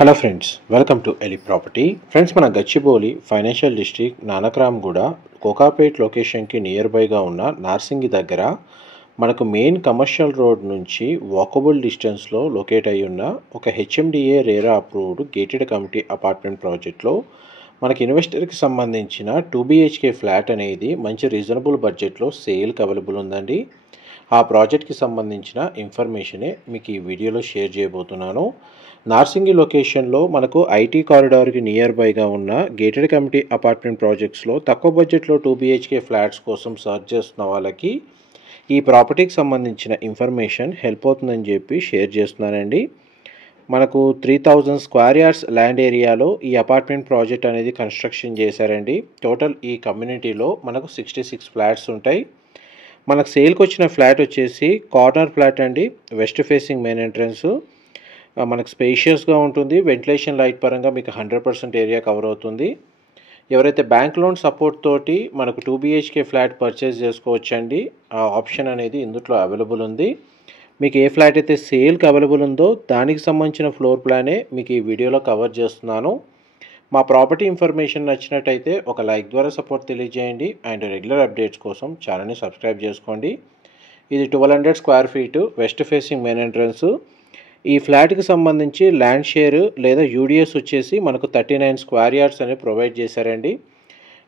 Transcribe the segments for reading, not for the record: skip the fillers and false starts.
Hello friends, welcome to Eli property. Friends, మన Gachibowli financial district Nanakramguda Kokapet లొకేషన్కి near బైగా ఉన్న నార్సింగి దగ్గర మనకు మెయిన్ కమర్షియల్ రోడ్ నుంచి వాకబుల్ డిస్టెన్స్లో లొకేట్ అయి ఉన్న ఒక HMDA RERA approved gated community apartment ప్రాజెక్ట్లో మనకి ఇన్వెస్టర్కి సంబంధించిన 2 BHK ఫ్లాట్ అనేది మంచి రీజనబుల్ బడ్జెట్లో సేల్కి అవైలబుల్ ఉందండి. ఆ ప్రాజెక్ట్కి సంబంధించిన ఇన్ఫర్మేషనే మీకు ఈ వీడియోలో షేర్ చేయబోతున్నాను. నార్సింగి లొకేషన్లో మనకు ఐటీ కారిడార్కి నియర్ బైగా ఉన్న గేటెడ్ కమ్యూనిటీ అపార్ట్మెంట్ ప్రాజెక్ట్స్లో తక్కువ బడ్జెట్లో 2 BHK ఫ్లాట్స్ కోసం సర్చ్ చేస్తున్న వాళ్ళకి ఈ ప్రాపర్టీకి సంబంధించిన ఇన్ఫర్మేషన్ హెల్ప్ అవుతుందని చెప్పి షేర్ చేస్తున్నానండి. మనకు 3000 స్క్వేర్ యార్డ్స్ ల్యాండ్ ఏరియాలో ఈ అపార్ట్మెంట్ ప్రాజెక్ట్ అనేది కన్స్ట్రక్షన్ చేశారండి. టోటల్ ఈ కమ్యూనిటీలో మనకు 66 ఫ్లాట్స్ ఉంటాయి. మనకు సేల్కి వచ్చిన ఫ్లాట్ వచ్చేసి కార్నర్ ఫ్లాట్ అండి. West facing main entrance. మనకు స్పేషియస్గా ఉంటుంది. వెంటిలేషన్ లైట్ పరంగా మీకు 100% ఏరియా కవర్ అవుతుంది. ఎవరైతే బ్యాంక్ లోన్ సపోర్ట్ తోటి మనకు 2 BHK ఫ్లాట్ పర్చేస్ చేసుకోవచ్చండి. ఆ ఆప్షన్ అనేది ఇందులో అవైలబుల్ ఉంది. మీకు ఏ ఫ్లాట్ అయితే సేల్కి అవైలబుల్ ఉందో దానికి సంబంధించిన ఫ్లోర్ ప్లానే మీకు ఈ వీడియోలో కవర్ చేస్తున్నాను. మా ప్రాపర్టీ ఇన్ఫర్మేషన్ నచ్చినట్టయితే ఒక లైక్ ద్వారా సపోర్ట్ తెలియజేయండి. అండ్ రెగ్యులర్ అప్డేట్స్ కోసం ఛానల్ని సబ్స్క్రైబ్ చేసుకోండి. ఇది 1200 square feet west facing main entrance. ఈ ఫ్లాట్కి సంబంధించి ల్యాండ్ షేర్ లేదా యూడిఎస్ వచ్చేసి మనకు 39 స్క్వేర్ యార్డ్స్ అనేది ప్రొవైడ్ చేశారండి.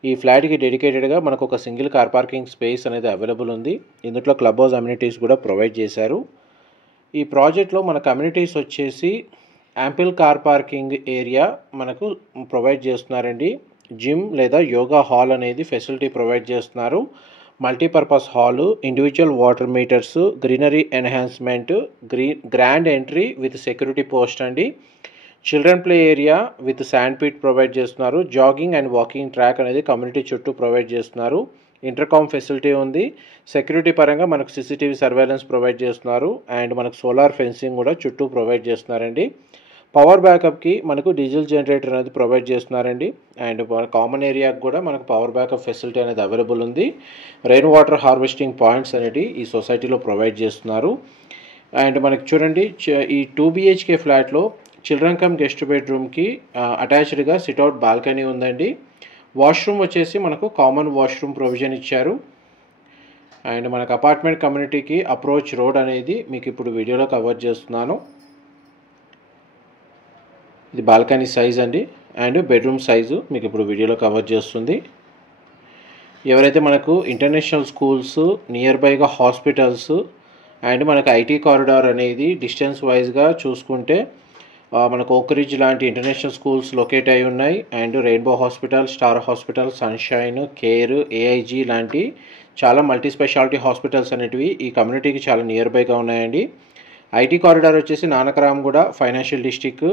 ఈ ఫ్లాట్కి డెడికేటెడ్గా మనకు ఒక సింగిల్ కార్ పార్కింగ్ స్పేస్ అనేది అవైలబుల్ ఉంది. ఇందులో క్లబ్ హౌస్ అమ్యూనిటీస్ కూడా ప్రొవైడ్ చేశారు. ఈ ప్రాజెక్ట్లో మన కమ్యూనిటీస్ వచ్చేసి యాంపిల్ కార్ పార్కింగ్ ఏరియా మనకు ప్రొవైడ్ చేస్తున్నారండి. జిమ్ లేదా యోగా హాల్ అనేది ఫెసిలిటీ ప్రొవైడ్ చేస్తున్నారు. Multipurpose hall, individual water meters, greenery enhancement, grand entry with security post అండి. Children play area with sand pit provide చేస్తున్నారు. జాగింగ్ అండ్ వాకింగ్ ట్రాక్ అనేది community చుట్టూ provide చేస్తున్నారు. ఇంటర్కామ్ ఫెసిలిటీ ఉంది. Security పరంగా మనకు CCTV సర్వేలెన్స్ ప్రొవైడ్ చేస్తున్నారు. And మనకు సోలార్ ఫెన్సింగ్ కూడా చుట్టూ ప్రొవైడ్ చేస్తున్నారండి. పవర్ బ్యాకప్కి మనకు డీజిల్ జనరేటర్ అనేది ప్రొవైడ్ చేస్తున్నారండి. అండ్ మన కామన్ ఏరియాకి కూడా మనకు పవర్ బ్యాకప్ ఫెసిలిటీ అనేది అవైలబుల్ ఉంది. రెయిన్ వాటర్ హార్వెస్టింగ్ పాయింట్స్ అనేవి ఈ సొసైటీలో ప్రొవైడ్ చేస్తున్నారు. అండ్ మనకి చూడండి, ఈ 2 BHK ఫ్లాట్లో చిల్డ్రన్ కమ్ గెస్ట్ బెడ్రూమ్కి అటాచ్డ్గా సిట్అవుట్ బాల్కనీ ఉందండి. వాష్రూమ్ వచ్చేసి మనకు కామన్ వాష్రూమ్ ప్రొవిజన్ ఇచ్చారు. అండ్ మనకు అపార్ట్మెంట్ కమ్యూనిటీకి అప్రోచ్ రోడ్ అనేది మీకు ఇప్పుడు వీడియోలో కవర్ చేస్తున్నాను. ఇది బాల్కనీ సైజ్ అండి. అండ్ బెడ్రూమ్ సైజు మీకు ఇప్పుడు వీడియోలో కవర్ చేస్తుంది. ఎవరైతే మనకు ఇంటర్నేషనల్ స్కూల్స్, నియర్ బైగా హాస్పిటల్స్ అండ్ మనకు ఐటీ కారిడార్ అనేది డిస్టెన్స్ వైజ్గా చూసుకుంటే మనకు ఓక్రిడ్జ్ లాంటి ఇంటర్నేషనల్ స్కూల్స్ లొకేట్ అయి ఉన్నాయి. And rainbow hospital, star hospital, sunshine, care, AIG లాంటి చాలా మల్టీ స్పెషాలిటీ హాస్పిటల్స్ అనేటివి ఈ కమ్యూనిటీకి చాలా నియర్ బైగా ఉన్నాయండి. ఐటీ కారిడార్ వచ్చేసి నానక్రామ్గూడ ఫైనాన్షియల్ డిస్ట్రిక్ట్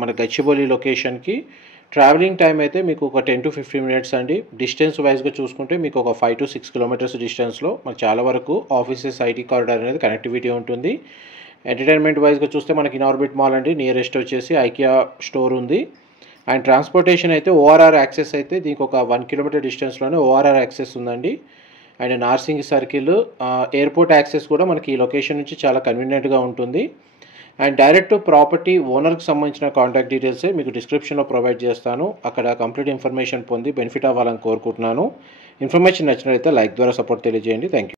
మన గచ్చిబౌలి లొకేషన్కి ట్రావెలింగ్ టైం అయితే మీకు ఒక 10 to 15 మినిట్స్ అండి. డిస్టెన్స్ వైజ్గా చూసుకుంటే మీకు ఒక 5 to 6 కిలోమీటర్స్ డిస్టెన్స్లో మనకు చాలా వరకు ఆఫీసెస్ ఐటీ కారిడార్ అనేది కనెక్టివిటీ ఉంటుంది. ఎంటర్టైన్మెంట్ వైజ్గా చూస్తే మనకి ఇన్ఆర్బిట్ మాల్ అండి. నియరెస్ట్ వచ్చేసి ఐకియా స్టోర్ ఉంది. అండ్ ట్రాన్స్పోర్టేషన్ అయితే ORR యాక్సెస్ అయితే దీనికి ఒక 1 కిలోమీటర్ డిస్టెన్స్లోనే ORR యాక్సెస్ ఉందండి. And Narsingi circle airport access కూడా మనకి ఈ లొకేషన్ నుంచి చాలా కన్వీనియంట్గా ఉంటుంది. అండ్ డైరెక్ట్ ప్రాపర్టీ ఓనర్కి సంబంధించిన కాంటాక్ట్ డీటెయిల్సే మీకు డిస్క్రిప్షన్లో ప్రొవైడ్ చేస్తాను. అక్కడ కంప్లీట్ ఇన్ఫర్మేషన్ పొంది బెనిఫిట్ అవ్వాలని కోరుకుంటున్నాను. ఇన్ఫర్మేషన్ నచ్చినట్లయితే లైక్ ద్వారా సపోర్ట్ తెలియజేయండి. Thank you.